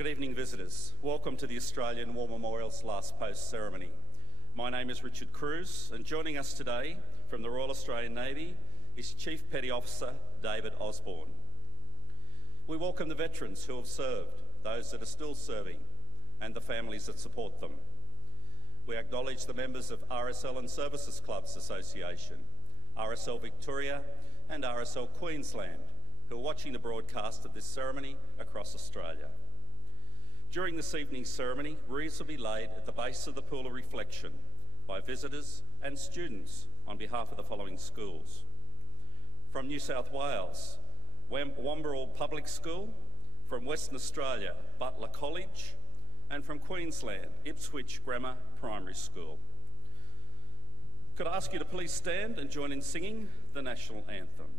Good evening, visitors. Welcome to the Australian War Memorial's Last Post ceremony. My name is Richard Cruz, and joining us today from the Royal Australian Navy is Chief Petty Officer David Osborne. We welcome the veterans who have served, those that are still serving, and the families that support them. We acknowledge the members of RSL and Services Clubs Association, RSL Victoria and RSL Queensland, who are watching the broadcast of this ceremony across Australia. During this evening's ceremony, wreaths will be laid at the base of the Pool of Reflection by visitors and students on behalf of the following schools. From New South Wales, Wamberal Public School, from Western Australia, Butler College, and from Queensland, Ipswich Grammar Primary School. Could I ask you to please stand and join in singing the National Anthem?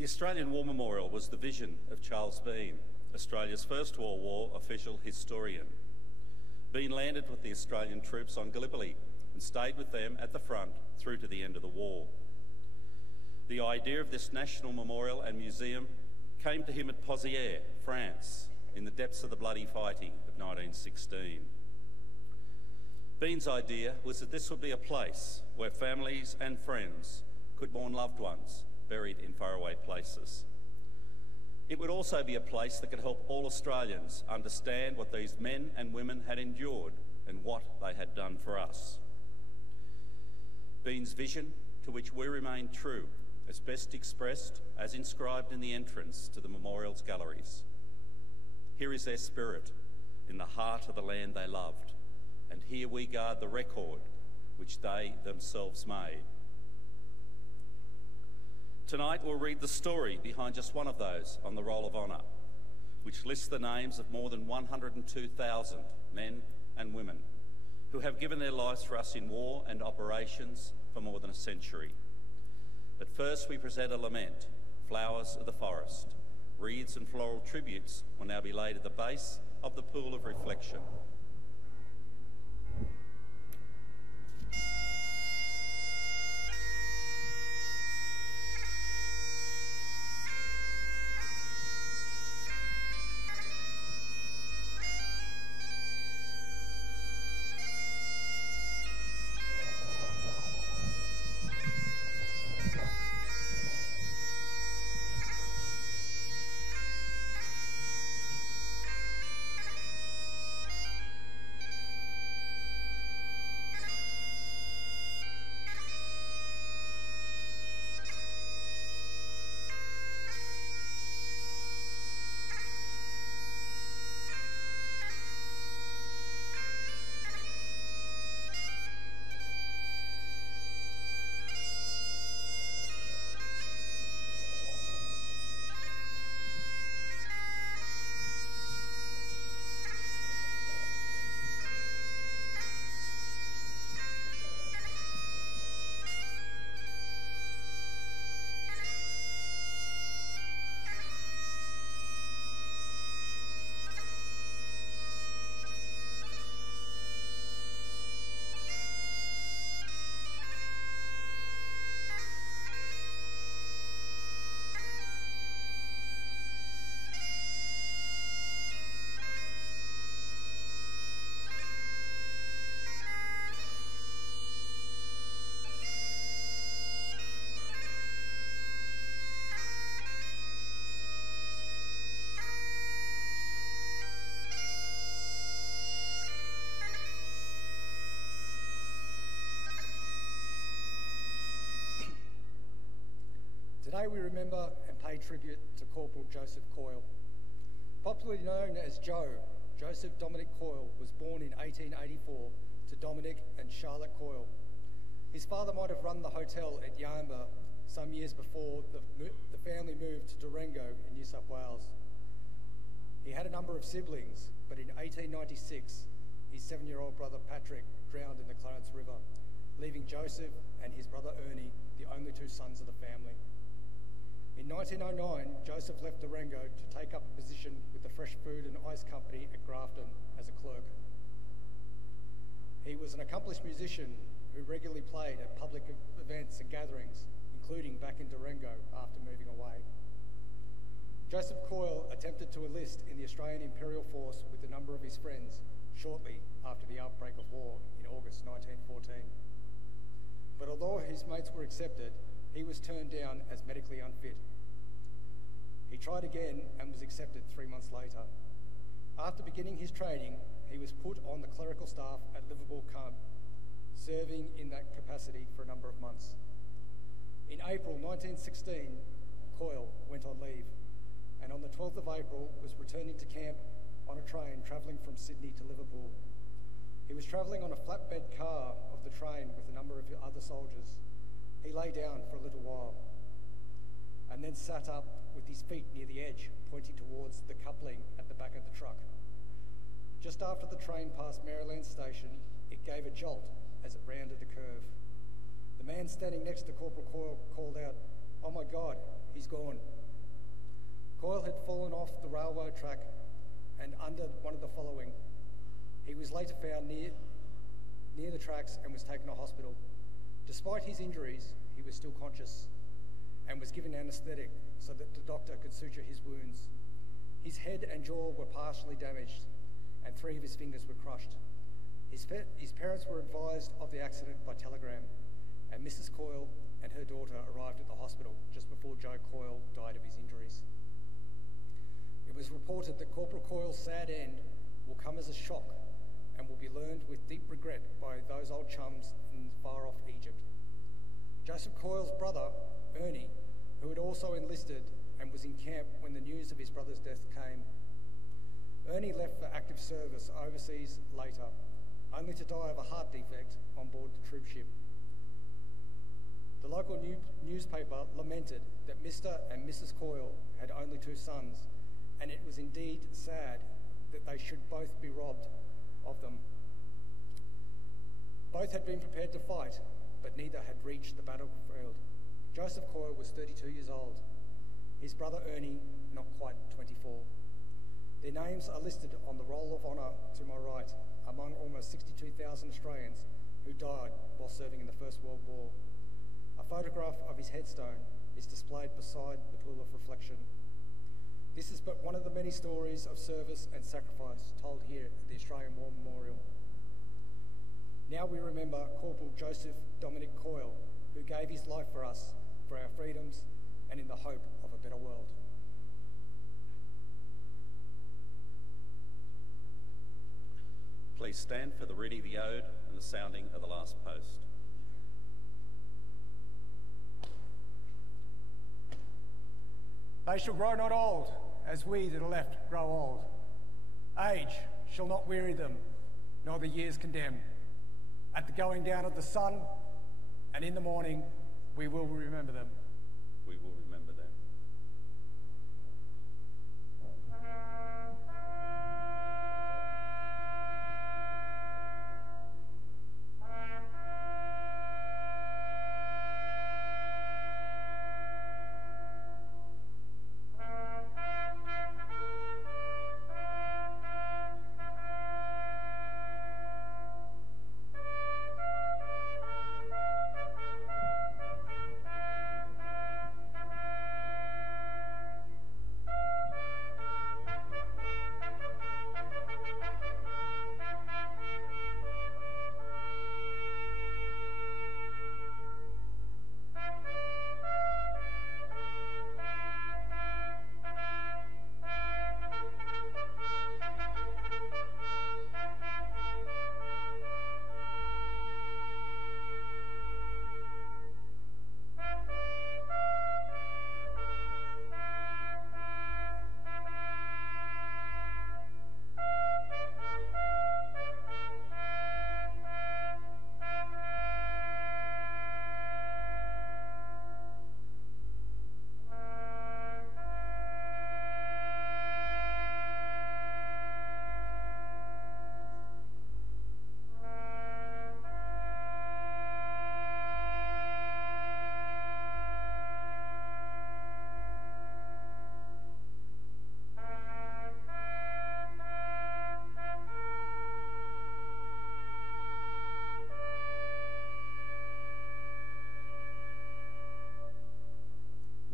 The Australian War Memorial was the vision of Charles Bean, Australia's first World War official historian. Bean landed with the Australian troops on Gallipoli and stayed with them at the front through to the end of the war. The idea of this national memorial and museum came to him at Pozières, France, in the depths of the bloody fighting of 1916. Bean's idea was that this would be a place where families and friends could mourn loved ones buried in faraway places. It would also be a place that could help all Australians understand what these men and women had endured and what they had done for us. Bean's vision, to which we remain true, is best expressed as inscribed in the entrance to the memorial's galleries. Here is their spirit in the heart of the land they loved, and here we guard the record which they themselves made. Tonight we'll read the story behind just one of those on the Roll of Honour, which lists the names of more than 102,000 men and women who have given their lives for us in war and operations for more than a century. But first we present a lament, Flowers of the Forest. Wreaths and floral tributes will now be laid at the base of the Pool of Reflection. we remember and pay tribute to Corporal Joseph Coyle. Popularly known as Joe, Joseph Dominick Coyle was born in 1884 to Dominick and Charlotte Coyle. His father might have run the hotel at Yarmouth some years before the family moved to Durango in New South Wales. He had a number of siblings, but in 1896, his 7-year-old brother Patrick drowned in the Clarence River, leaving Joseph and his brother Ernie the only two sons of the family. In 1909, Joseph left Durango to take up a position with the Fresh Food and Ice Company at Grafton as a clerk. He was an accomplished musician who regularly played at public events and gatherings, including back in Durango after moving away. Joseph Coyle attempted to enlist in the Australian Imperial Force with a number of his friends shortly after the outbreak of war in August 1914. But although his mates were accepted, he was turned down as medically unfit. He tried again and was accepted 3 months later. After beginning his training, he was put on the clerical staff at Liverpool Camp, serving in that capacity for a number of months. In April 1916, Coyle went on leave, and on the 12th of April was returning to camp on a train travelling from Sydney to Liverpool. He was travelling on a flatbed car of the train with a number of other soldiers. He lay down for a little while and then sat up with his feet near the edge, pointing towards the coupling at the back of the truck. Just after the train passed Maryland Station, it gave a jolt as it rounded a curve. The man standing next to Corporal Coyle called out, "Oh my God, he's gone." Coyle had fallen off the railway track and under one of the following. He was later found near the tracks and was taken to hospital. Despite his injuries, he was still conscious and was given anaesthetic so that the doctor could suture his wounds. His head and jaw were partially damaged and 3 of his fingers were crushed. His parents were advised of the accident by telegram, and Mrs. Coyle and her daughter arrived at the hospital just before Joe Coyle died of his injuries. It was reported that Corporal Coyle's sad end will come as a shock and will be learned with deep regret by those old chums in far-off Egypt. Joseph Coyle's brother, Ernie, who had also enlisted and was in camp when the news of his brother's death came. Ernie left for active service overseas later, only to die of a heart defect on board the troop ship. The local newspaper lamented that Mr. and Mrs. Coyle had only 2 sons, and it was indeed sad that they should both be robbed of them. Both had been prepared to fight, but neither had reached the battlefield. Joseph Coyle was 32 years old. His brother Ernie, not quite 24. Their names are listed on the Roll of Honour to my right, among almost 62,000 Australians who died while serving in the First World War. A photograph of his headstone is displayed beside the pool of reflection. This is but one of the many stories of service and sacrifice told here at the Australian War Memorial. Now we remember Corporal Joseph Dominick Coyle, who gave his life for us, for our freedoms, and in the hope of a better world. Please stand for the reading of the ode and the sounding of the last post. They shall grow not old, as we that are left grow old. Age shall not weary them, nor the years condemn. At the going down of the sun, and in the morning, we will remember them. We will remember them.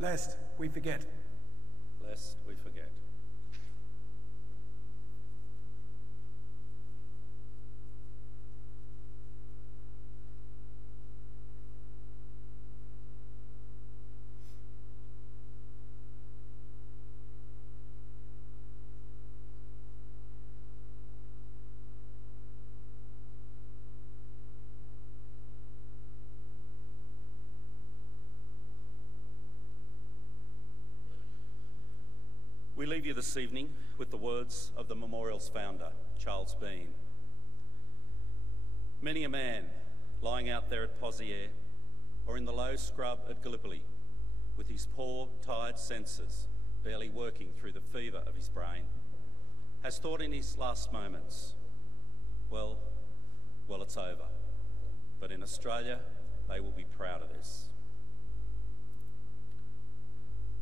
lest we forget. Lest we forget. We leave you this evening with the words of the memorial's founder, Charles Bean. Many a man lying out there at Pozières or in the low scrub at Gallipoli with his poor, tired senses barely working through the fever of his brain has thought in his last moments, well, it's over. But in Australia, they will be proud of this.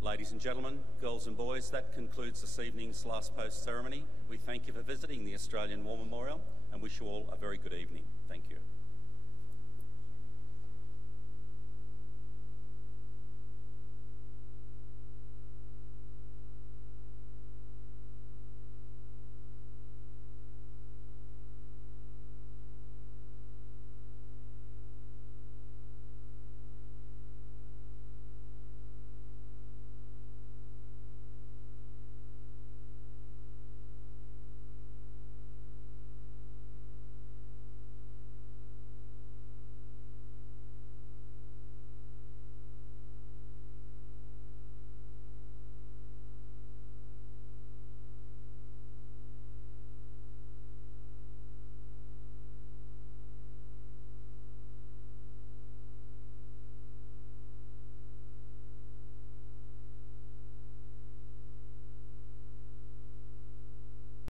Ladies and gentlemen, girls and boys, that concludes this evening's last post ceremony. We thank you for visiting the Australian War Memorial and wish you all a very good evening. Thank you.